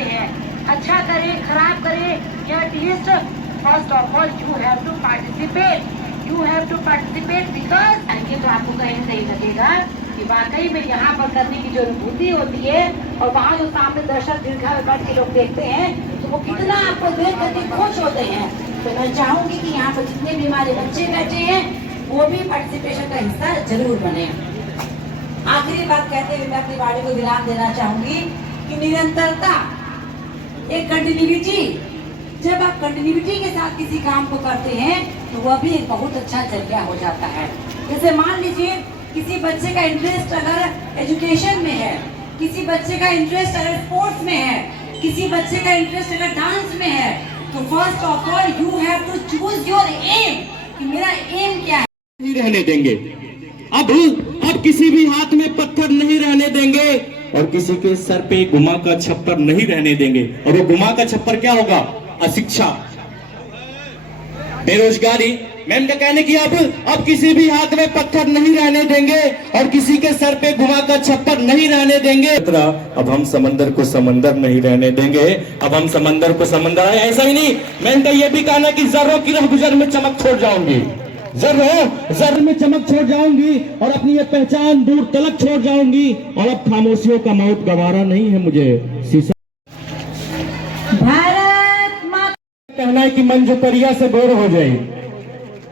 चाहते हैं, अच्छा करे खराब करे या test, first of all you have to participate, you have to participate because आगे तो आपको कहीं सही लगेगा कि वाकई में यहाँ पर करने की जो अनुभूति होती है और वहाँ जो सामने दर्शक दीर्घा में बैठ के लोग देखते हैं तो वो कितना आपको देख करके खुश होते हैं। तो मैं चाहूंगी कि यहाँ पर जितने भी हमारे बच्चे बैठे हैं वो भी पार्टिसिपेशन का हिस्सा जरूर बने। आखिरी बात कहते हुए मैं अपनी वाणी को विराम देना चाहूंगी कि निरंतरता, एक कंटिन्यूटी, जब आप कंटिन्यूटी के साथ किसी काम को करते हैं तो वह भी एक बहुत अच्छा जरिया हो जाता है। जैसे मान लीजिए किसी बच्चे का इंटरेस्ट अगर एजुकेशन में है, किसी बच्चे का इंटरेस्ट अगर स्पोर्ट्स में है, किसी बच्चे का इंटरेस्ट अगर डांस में है, तो first of all you have to choose your aim कि मेरा एम क्या है। नहीं रहने देंगे, अब किसी भी हाथ में पत्थर नहीं रहने देंगे और किसी के सर पे गुमा का छप्पर नहीं रहने देंगे। और वो गुमा का छप्पर क्या होगा? अशिक्षा, बेरोजगारी। मैम का कहने की अब किसी भी हाथ में पत्थर नहीं रहने देंगे और किसी के सर पे गुमा का छप्पर नहीं रहने देंगे। अब हम समंदर को समंदर नहीं रहने देंगे, अब हम समंदर को समंदर। ऐसा ही नहीं, मैंने तो ये भी कहा कि जर्रों की रहगुजर में चमक छोड़ जाऊंगी, जर्र में चमक छोड़ जाऊंगी और अपनी ये पहचान दूर तलक छोड़ जाऊंगी। और अब खामोशियों का मौत गवारा नहीं है मुझे। शीशा भारत माता कहना है कि मन जो परिया से गोर हो जाए,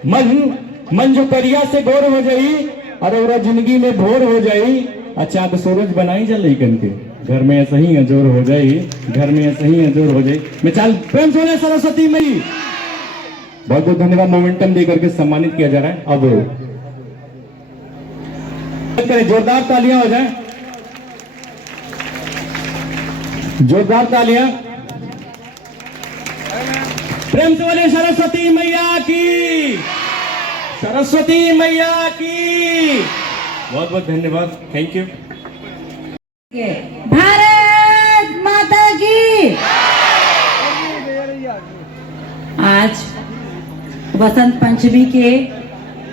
मन जो परिया से गोर हो जाई और जिंदगी में भोर हो जाई। अच्छा तो सूरज बनाई जा लेकिन के घर में ऐसा ही अजोर हो जाई, घर में ऐसा ही अजोर हो जाई। मैं चाल प्रेम से बोले सरस्वती मई। बहुत बहुत धन्यवाद। मोमेंटम दे करके सम्मानित किया जा रहा है। अब जोरदार तालियां हो जाए, जोरदार तालियां। प्रेम से बोले सरस्वती मैया की, सरस्वती मैया की। बहुत बहुत धन्यवाद, थैंक यू। भारत माता की। आज वसंत पंचमी के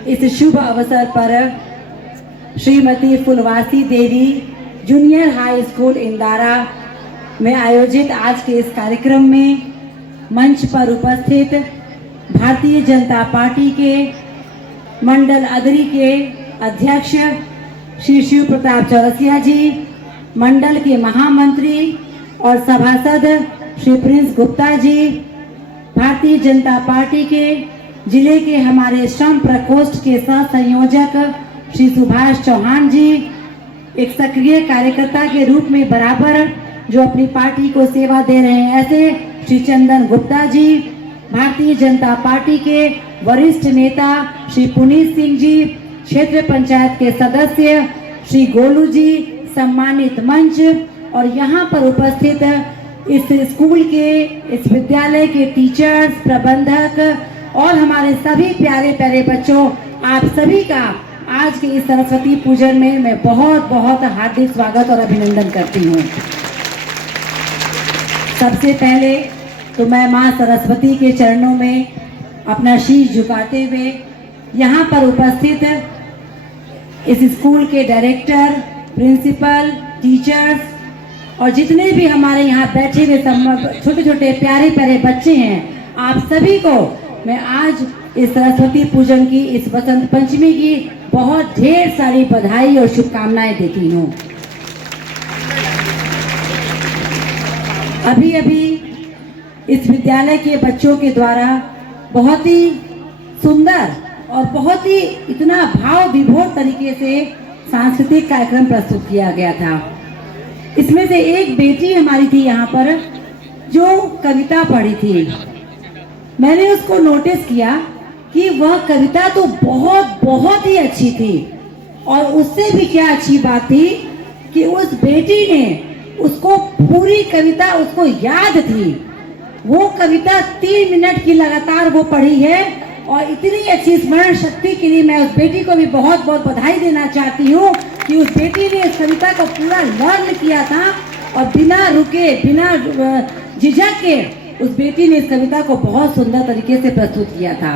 इस शुभ अवसर पर श्रीमती फुलवासी देवी जूनियर हाई स्कूल इंदारा में आयोजित आज के इस कार्यक्रम में मंच पर उपस्थित भारतीय जनता पार्टी के मंडल अदरी के अध्यक्ष श्री शिव प्रताप चौरसिया जी, मंडल के महामंत्री और सभासद श्री प्रिंस गुप्ता जी, भारतीय जनता पार्टी के जिले के हमारे श्रम प्रकोष्ठ के सह संयोजक श्री सुभाष चौहान जी, एक सक्रिय कार्यकर्ता के रूप में बराबर जो अपनी पार्टी को सेवा दे रहे हैं ऐसे श्री चंदन गुप्ता जी, भारतीय जनता पार्टी के वरिष्ठ नेता श्री पुनीत सिंह जी, क्षेत्र पंचायत के सदस्य श्री गोलू जी, सम्मानित मंच और यहाँ पर उपस्थित इस स्कूल के, इस विद्यालय के टीचर्स, प्रबंधक और हमारे सभी प्यारे प्यारे बच्चों, आप सभी का आज के इस सरस्वती पूजन में मैं बहुत बहुत हार्दिक स्वागत और अभिनंदन करती हूँ। सबसे पहले तो मैं माँ सरस्वती के चरणों में अपना शीश झुकाते हुए यहाँ पर उपस्थित इस स्कूल के डायरेक्टर, प्रिंसिपल, टीचर्स और जितने भी हमारे यहाँ बैठे हुए छोटे छोटे प्यारे प्यारे बच्चे हैं, आप सभी को मैं आज इस सरस्वती पूजन की, इस वसंत पंचमी की बहुत ढेर सारी बधाई और शुभकामनाएं देती हूँ। अभी अभी इस विद्यालय के बच्चों के द्वारा बहुत ही सुंदर और बहुत ही इतना भाव विभोर तरीके से सांस्कृतिक कार्यक्रम प्रस्तुत किया गया था। इसमें से एक बेटी हमारी थी यहाँ पर जो कविता पढ़ी थी। मैंने उसको नोटिस किया कि वह कविता तो बहुत बहुत ही अच्छी थी और उससे भी क्या अच्छी बात थी कि उस बेटी ने उसको पूरी कविता उसको याद थी। वो कविता 3 मिनट की लगातार वो पढ़ी है और इतनी अच्छी स्मरण शक्ति के लिए मैं उस बेटी को भी बहुत बहुत बधाई देना चाहती हूँ कि उस बेटी ने इस कविता को पूरा लर्न किया था और बिना रुके, बिना झिझक के उस बेटी ने इस कविता को बहुत सुंदर तरीके से प्रस्तुत किया था।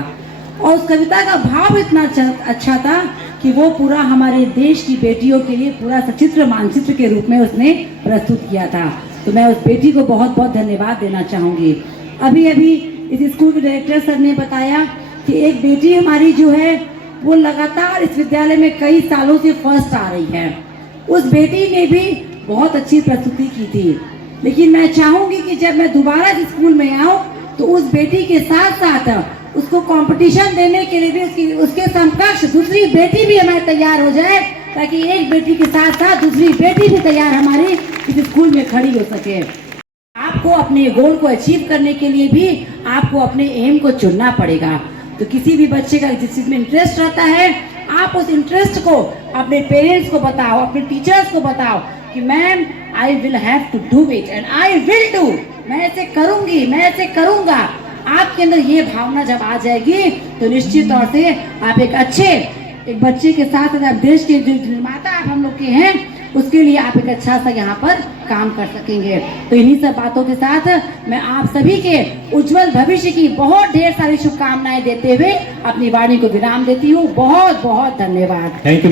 और उस कविता का भाव इतना अच्छा था कि वो पूरा हमारे देश की बेटियों के लिए पूरा सचित्र मानचित्र के रूप में उसने प्रस्तुत किया था। तो मैं उस बेटी को बहुत बहुत धन्यवाद देना चाहूँगी। अभी अभी इस स्कूल के डायरेक्टर सर ने बताया कि एक बेटी हमारी जो है वो लगातार इस विद्यालय में कई सालों से फर्स्ट आ रही है। उस बेटी ने भी बहुत अच्छी प्रस्तुति की थी, लेकिन मैं चाहूँगी कि जब मैं दोबारा इस स्कूल में आऊँ तो उस बेटी के साथ साथ उसको कंपटीशन देने के लिए भी उसके समकक्ष दूसरी बेटी भी हमारी तैयार हो जाए, ताकि एक बेटी के साथ साथ दूसरी बेटी भी तैयार हमारी इस स्कूल में खड़ी हो सके। आपको अपने गोल को अचीव करने के लिए भी आपको अपने एम को चुनना पड़ेगा। तो किसी भी बच्चे का जिस चीज में इंटरेस्ट रहता है, आप उस इंटरेस्ट को अपने पेरेंट्स को बताओ, अपने टीचर्स को बताओ कि ma'am I will have to do it and I will do, मैं ऐसे करूंगी, मैं ऐसे करूंगा। आपके अंदर ये भावना जब आ जाएगी तो निश्चित तौर से आप एक बच्चे के साथ आप देश के जो निर्माता आप हम लोग के हैं, उसके लिए आप एक अच्छा सा यहाँ पर काम कर सकेंगे। तो इन्हीं सब बातों के साथ मैं आप सभी के उज्जवल भविष्य की बहुत ढेर सारी शुभकामनाएं देते हुए अपनी वाणी को विराम देती हूँ। बहुत बहुत धन्यवाद। Thank you.